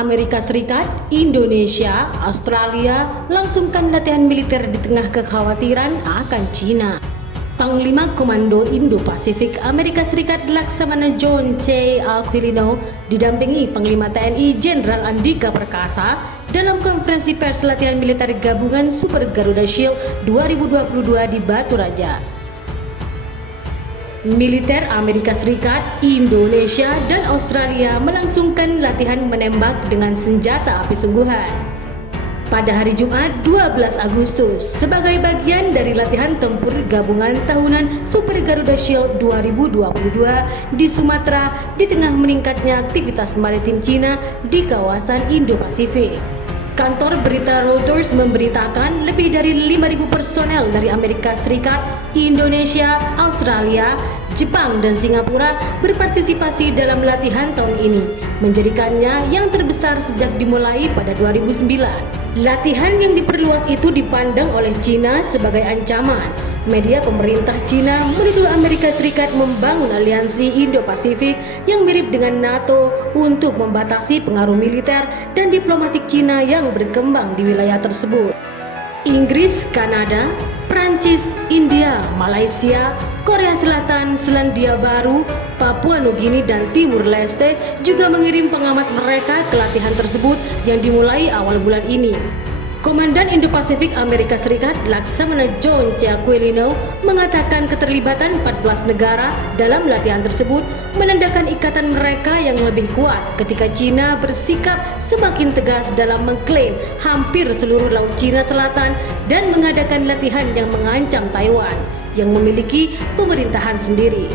Amerika Serikat, Indonesia, Australia langsungkan latihan militer di tengah kekhawatiran akan Cina. Panglima Komando Indo-Pasifik Amerika Serikat Laksamana John C. Aquilino didampingi Panglima TNI Jenderal Andika Perkasa dalam konferensi pers latihan militer gabungan Super Garuda Shield 2022 di Batu Raja. Militer Amerika Serikat, Indonesia, dan Australia melangsungkan latihan menembak dengan senjata api sungguhan pada hari Jumat 12 Agustus sebagai bagian dari latihan tempur gabungan tahunan Super Garuda Shield 2022 di Sumatera di tengah meningkatnya aktivitas maritim Cina di kawasan Indo-Pasifik. Kantor berita Reuters memberitakan lebih dari 5.000 personel dari Amerika Serikat, Indonesia, Australia, Jepang, dan Singapura berpartisipasi dalam latihan tahun ini, menjadikannya yang terbesar sejak dimulai pada 2009. Latihan yang diperluas itu dipandang oleh Cina sebagai ancaman. Media pemerintah Cina menuduh Amerika Serikat membangun aliansi Indo-Pasifik yang mirip dengan NATO untuk membatasi pengaruh militer dan diplomatik Cina yang berkembang di wilayah tersebut. Inggris, Kanada, Prancis, India, Malaysia, Korea Selatan, Selandia Baru, Papua Nugini, dan Timur Leste juga mengirim pengamat mereka ke latihan tersebut yang dimulai awal bulan ini. Komandan Indo-Pasifik Amerika Serikat Laksamana John C. Aquilino mengatakan keterlibatan 14 negara dalam latihan tersebut menandakan ikatan mereka yang lebih kuat ketika Cina bersikap semakin tegas dalam mengklaim hampir seluruh Laut Cina Selatan dan mengadakan latihan yang mengancam Taiwan yang memiliki pemerintahan sendiri.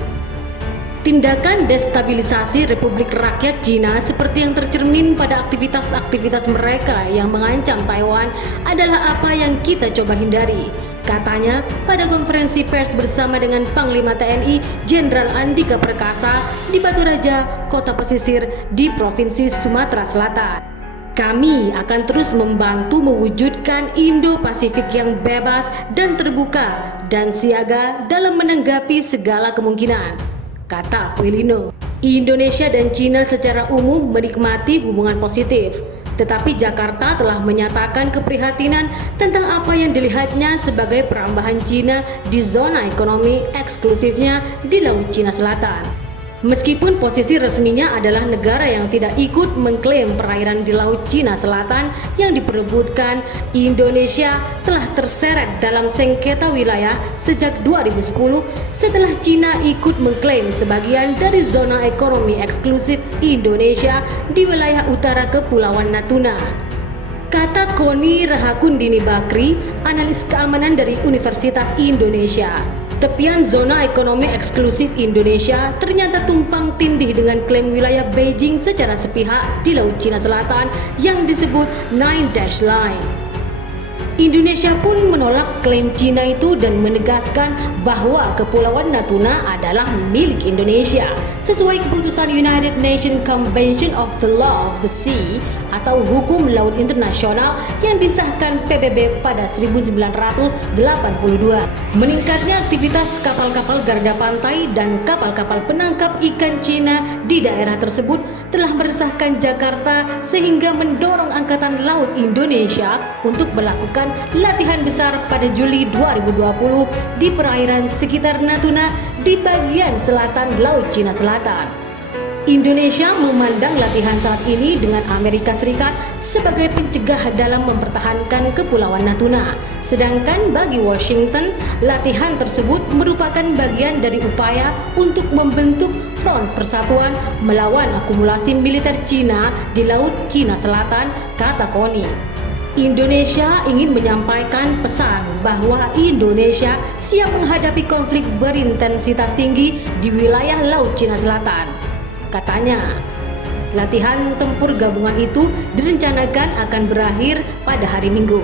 Tindakan destabilisasi Republik Rakyat Cina seperti yang tercermin pada aktivitas-aktivitas mereka yang mengancam Taiwan adalah apa yang kita coba hindari, katanya pada konferensi pers bersama dengan Panglima TNI Jenderal Andika Perkasa di Batu Raja, kota pesisir di Provinsi Sumatera Selatan. Kami akan terus membantu mewujudkan Indo-Pasifik yang bebas dan terbuka dan siaga dalam menanggapi segala kemungkinan, kata Aquilino. Indonesia dan Cina secara umum menikmati hubungan positif, tetapi Jakarta telah menyatakan keprihatinan tentang apa yang dilihatnya sebagai perambahan Cina di zona ekonomi eksklusifnya di Laut Cina Selatan. Meskipun posisi resminya adalah negara yang tidak ikut mengklaim perairan di Laut Cina Selatan yang diperebutkan, Indonesia telah terseret dalam sengketa wilayah sejak 2010 setelah Cina ikut mengklaim sebagian dari zona ekonomi eksklusif Indonesia di wilayah utara Kepulauan Natuna. Kata Koni Rahakundini Bakri, analis keamanan dari Universitas Indonesia. Tepian zona ekonomi eksklusif Indonesia ternyata tumpang tindih dengan klaim wilayah Beijing secara sepihak di Laut Cina Selatan yang disebut Nine Dash Line. Indonesia pun menolak klaim Cina itu dan menegaskan bahwa Kepulauan Natuna adalah milik Indonesia sesuai keputusan United Nations Convention of the Law of the Sea atau Hukum Laut Internasional yang disahkan PBB pada 1982. Meningkatnya aktivitas kapal-kapal garda pantai dan kapal-kapal penangkap ikan Cina di daerah tersebut telah meresahkan Jakarta sehingga mendorong Angkatan Laut Indonesia untuk melakukan latihan besar pada Juli 2020 di perairan sekitar Natuna di bagian selatan Laut Cina Selatan. Indonesia memandang latihan saat ini dengan Amerika Serikat sebagai pencegah dalam mempertahankan Kepulauan Natuna. Sedangkan bagi Washington, latihan tersebut merupakan bagian dari upaya untuk membentuk front persatuan melawan akumulasi militer Cina di Laut Cina Selatan, kata Koni. Indonesia ingin menyampaikan pesan bahwa Indonesia siap menghadapi konflik berintensitas tinggi di wilayah Laut Cina Selatan. Katanya, latihan tempur gabungan itu direncanakan akan berakhir pada hari Minggu.